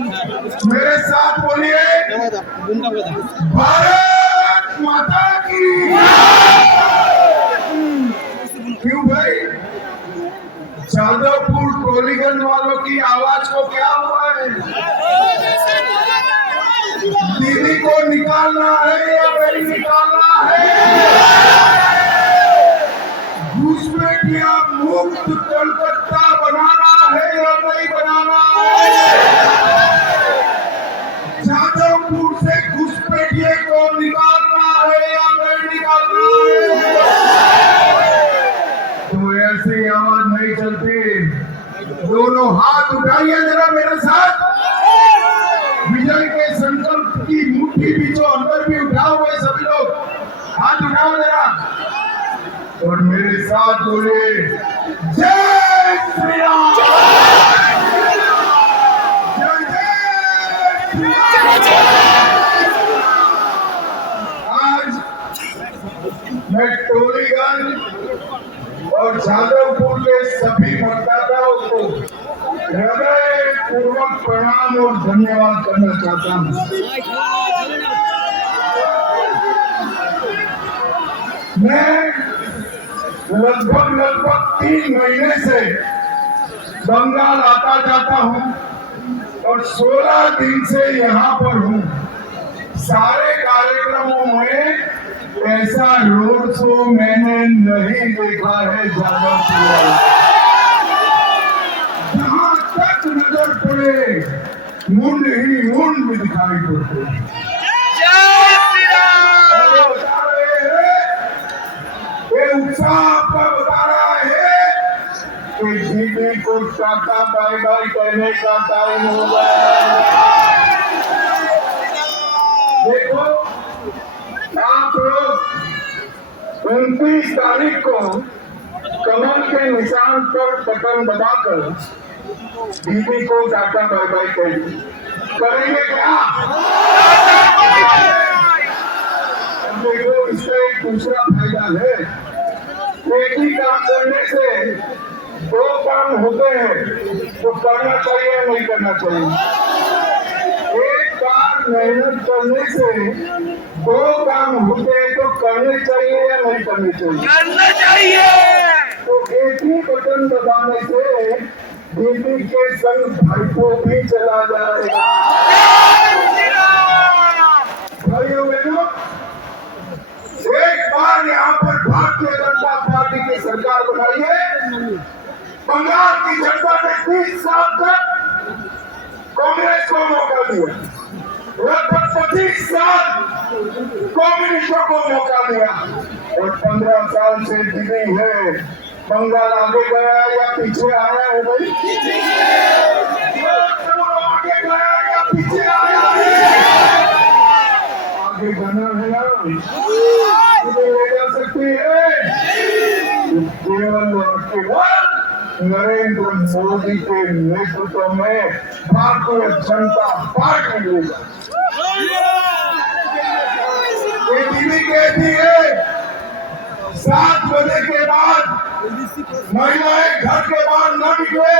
मेरे साथ बोलिए, भारत माता की। क्यों भाई, जादवपुर टोलीगंज वालों की आवाज को क्या हुआ है? दीदी को निकालना है या नहीं निकालना है? घुसपैठिया मुक्त कोलकाता बनाना है या नहीं बनाना है? जादवपुर से घुसपैठिए को निकालना है या नहीं निकालना है? तो ऐसी आवाज नहीं चलती। दोनों हाथ उठाइए जरा मेरे साथ। विजय के संकल्प की मुट्ठी भी जो अंदर भी उठाओ हुए सभी लोग हाथ उठाओ जरा और मेरे साथ बोले, जय श्री राम। आज मैं टोलीगंज और जादवपुर के सभी मतदाताओं को हृदय पूर्वक प्रणाम और धन्यवाद करना चाहता हूँ। मैं लगभग 3 महीने से बंगाल आता जाता हूँ और 16 दिन से यहाँ पर हूँ। सारे कार्यक्रमों में ऐसा रोड शो मैंने नहीं देखा है जादवपुर। जहाँ तक नजर पड़े मुंड ही मुंड दिखाई पड़ते। ये उत्साह आपका बता रहा है कि दीदी को टाटा बाय बाय कहने का टाइम हो गया। देखो आप लोग 29 तारीख को कमल के निशान पर बटन दबाकर दीदी को टाटा बाय बाय करेंगे क्या? देखो इसका एक दूसरा फायदा है। एक ही काम करने से 2 काम होते हैं, तो करना चाहिए या नहीं करना चाहिए? एक बार मेहनत करने से 2 काम होते हैं, तो करने चाहिए या नहीं करने चाहिए? करना चाहिए। तो एक ही बटन दबाने से दीदी के संग भाई को भी चला जाएगा। भाइयों बहनों, एक बार यहाँ पर भारतीय जनता पार्टी की सरकार बनाइए। बंगाल की जनता ने 30 साल तक कांग्रेस को मौका दिया, लगभग 25 साल कम्युनिस्टों को मौका दिया और 15 साल से दीदी है। बंगाल आगे गया या पीछे आया है भाई? आगे गया या पीछे आया है? आगे बना है ना, ले जा सकती है केवल और केवल नरेंद्र मोदी के नेतृत्व में भारतीय जनता पार्टी होगा। ये दीदी कहती है 7 बजे के बाद महिलाएं घर के बाहर न निकले।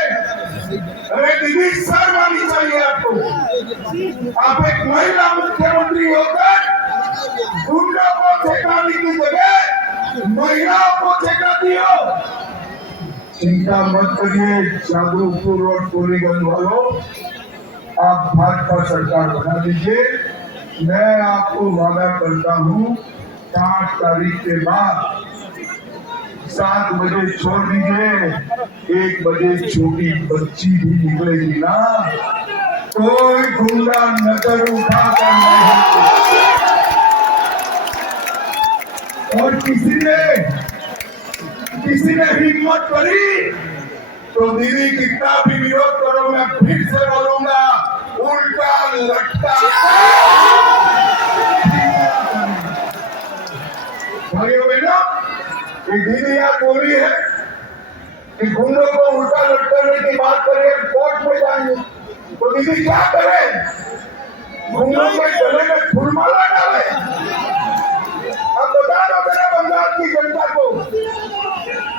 अरे दीदी, शर्म आनी चाहिए आपको। आप एक महिला मुख्यमंत्री होकर गुंडों को ठेकाने की जगह महिलाओं को ठेकाती हो। चिंता मत करिए जादवपुर और टोलीगंज वालों, आप भाजपा सरकार बना दीजिए। मैं आपको वादा करता हूँ 5 तारीख के बाद 7 बजे छोड़ दीजिए, 1 बजे छोटी बच्ची भी निकलेगी ना, कोई गुंडा नजर उठाकर नहीं। और किसी ने हिम्मत करी तो दीदी कितना भी विरोध करो, मैं फिर से बोलूंगा, उल्टा लटका। भाइयों बहनों, दीदी यहाँ बोली है कि गुंडों को उल्टा लटकाने की बात करें, कोर्ट में जाएंगे, तो दीदी क्या करे? गुंडों के गले में फूलमाला डाले? अब बता दो मेरा बंगाल की जनता को,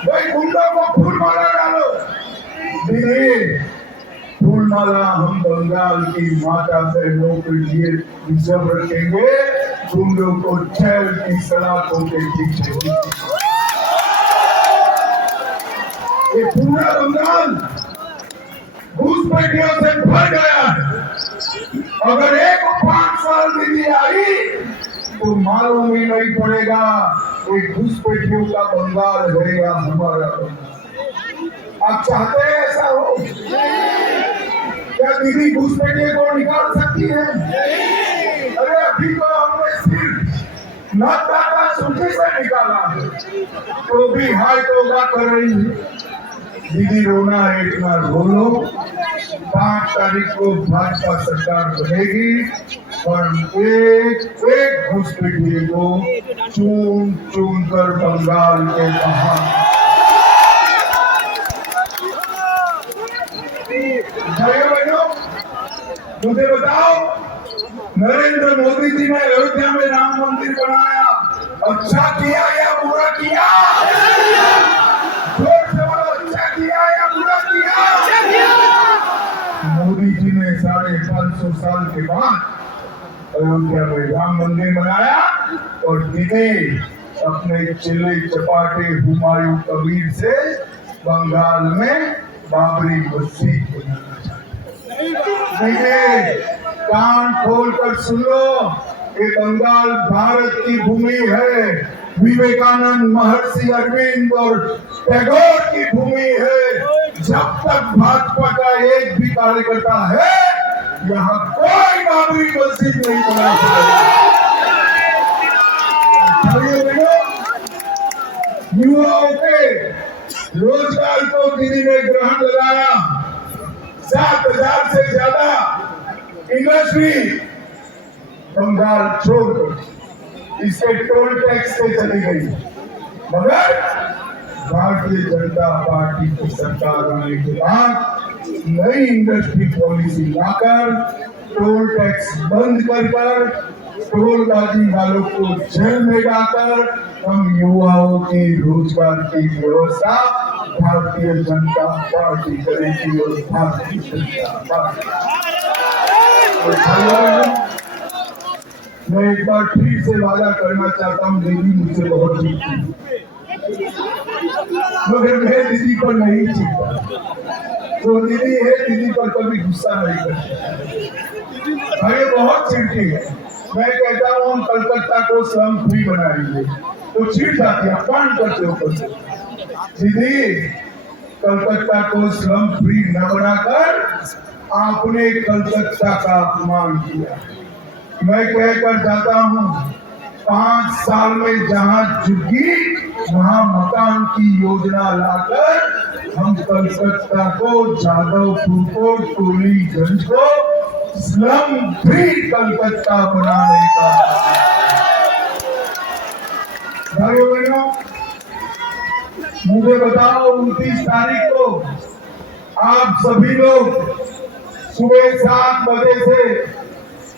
भाई गुंडों को फूलमाला डालो। दीदी, फूल वरमाला हम बंगाल की माता बहनों के लिए रिजर्व रखेंगे, तुम लोग को ठहर की सलाखों के पीछे। ये पूरा बंगाल घुसपैठियों से भर गया है। अगर एक 5 साल दीदी आई तो मालूम ही नहीं पड़ेगा एक घुसपैठियों का बंगाल है या हमारा बंगाल। आप चाहते हैं ऐसा हो? क्या दीदी घुसपैठियों को निकाल सकती है? अरे अभी तो हमने सिर्फ मतदाता सूची से निकाला है, तो भी हाय तौबा कर रही है। दीदी रोना है, इतना रो लो। 5 तारीख को भाजपा सरकार बनेगी और एक घुसपैठिए को चुन चुन कर बंगाल के बाहर। भाइयों बहनों, मुझे बताओ, नरेंद्र मोदी जी ने अयोध्या में राम मंदिर बनाया, अच्छा किया या बुरा किया? जोर से बोलो, अच्छा किया या बुरा किया? मोदी जी ने 550 साल के बाद अयोध्या में राम मंदिर बनाया और दीदी अपने चिल्ले चपाटे हुमायूं कबीर से बंगाल में बाबरी मस्जिद बनाना चाहते। कान खोलकर सुन लो, ये बंगाल भारत की भूमि है, विवेकानंद, महर्षि अरविंद और टैगोर की भूमि है। जब तक भाजपा का एक भी कार्यकर्ता है, यहाँ कोई बाबरी मस्जिद नहीं बना सकेगा। युवाओं के रोजगार को दीदी ने ग्रहण लगाया। 7,000 से ज्यादा इंडस्ट्री बंगाल छोड़कर इसके टोल टैक्स से चली गई, मगर भारतीय जनता पार्टी की सरकार आने के बाद नई इंडस्ट्री पॉलिसी लाकर टोल टैक्स बंद कर टोलबाजी वालों को जेल में डालकर हम युवाओं की रोजगार की व्यवस्था भारतीय जनता पार्टी करेगी। और भारतीय जनता पार्टी, मैं एक बार फिर से वादा करना चाहता हूँ, दीदी मुझसे बहुत जीतती, मगर मैं दीदी पर नहीं जीतता। जो दीदी है, दीदी पर कभी गुस्सा नहीं करती। भाई बहुत चिढ़ती है। मैं कहता हूँ हम कलकत्ता को स्लम फ्री बनाएंगे, तो चिढ़ जाती है, अपमान करते हो ऊपर से। दीदी कलकत्ता को स्लम फ्री न बनाकर आपने कलकत्ता का अपमान किया। मैं कहकर जाता हूँ, 5 साल में जहाँ झुकी वहाँ मकान की योजना लाकर हम कलकत्ता को, जादवपुर को, टोलीगंज को स्लम फ्री कलकत्ता बनाने का। भाइयों बहनों, मुझे बताओ, 29 तारीख को आप सभी लोग सुबह 7 बजे से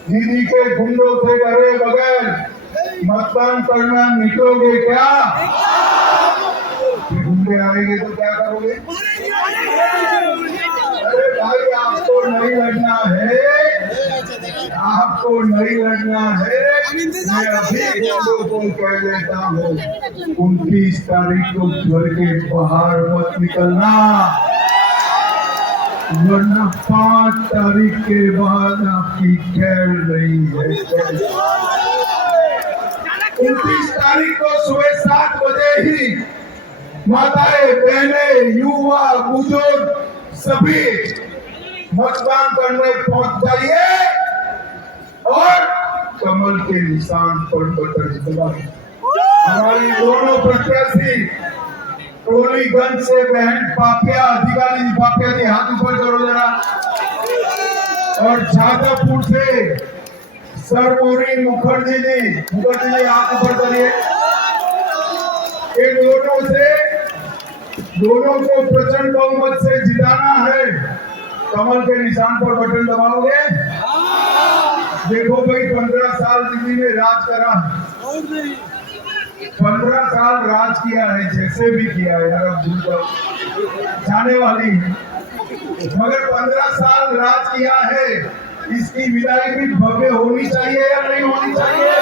दीदी के गुंडों से डरे बगैर मतदान करना निकलोगे क्या? गुंडे आएंगे तो क्या करोगे? अरे भाई, आपको नहीं लड़ना है, आपको नहीं लड़ना है। मैं अभी गुंडों को कह देता हूँ, 29 तारीख को घर के बाहर मत निकलना, वरना 5 तारीख के बाद आपकी खैर नहीं है। 29 तारीख को सुबह 7 बजे ही माताएं, बहनें, युवा, बुजुर्ग सभी मतदान करने पहुंच जाइए और कमल के निशान पर बटन दबाइए। हमारी दोनों प्रत्याशी टोलीगंज से बहन पापिया, अधिकारी पापिया जी हाथ ऊपर करो जरा, और जादवपुर से सरमोरी मुखर्जी जी हाथ ऊपर करिए। इन दोनों को प्रचंड बहुमत से जिताना है। कमल के निशान पर बटन दबाओगे? देखो भाई, 15 साल दीदी ने राज करा, 15 साल राज किया है, जैसे भी किया है यार, अब भूल जाओ, जाने वाली है। मगर 15 साल राज किया है, इसकी विदाई भी भव्य होनी चाहिए या नहीं होनी चाहिए?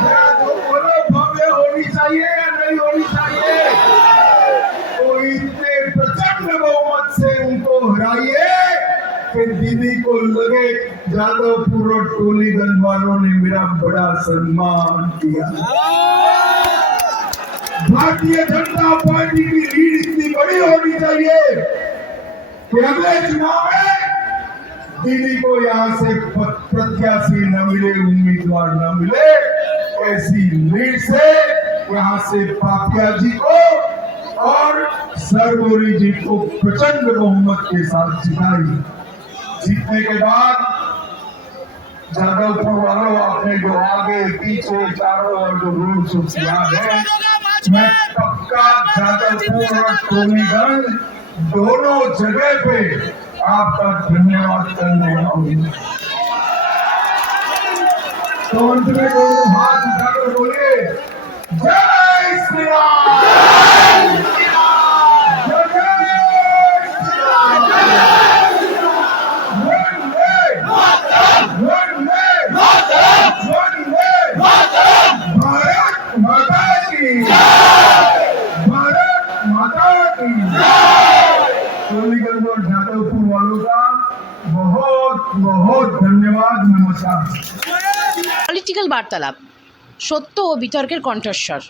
जरा तो बोलो, भव्य होनी चाहिए या नहीं होनी चाहिए? तो इतने प्रचंड बहुमत से उनको हराइए कि दीदी को लगे जादवपुर और टोलीगंज वालों ने मेरा बड़ा सम्मान किया। भारतीय जनता पार्टी की लीड इतनी बड़ी होनी चाहिए कि अगले चुनाव में दीदी को यहाँ से प्रत्याशी न मिले, उम्मीदवार न मिले, ऐसी लीड से यहाँ से पापिया जी को और सरगोरी जी को प्रचंड बहुमत के साथ जिताई। जीतने के बाद जादवपुर वालों, आपने जो आगे पीछे चारों ओर जो रूल किया है, मैं पक्का जादवपुर और टोलीगंज दोनों जगह पे आपका धन्यवाद करने आऊंगा। तो अंत में दोनों हाथ उठाकर बोलिए, जय श्री राम, जय श्री राम, वंदे भारत माता की, भारत माता की। टोलीगंज और जादवपुर वालों का बहुत बहुत धन्यवाद, नमस्कार। पॉलिटिकल वार्तालाप, सत्य ও বিতর্কের কণ্ঠস্বর।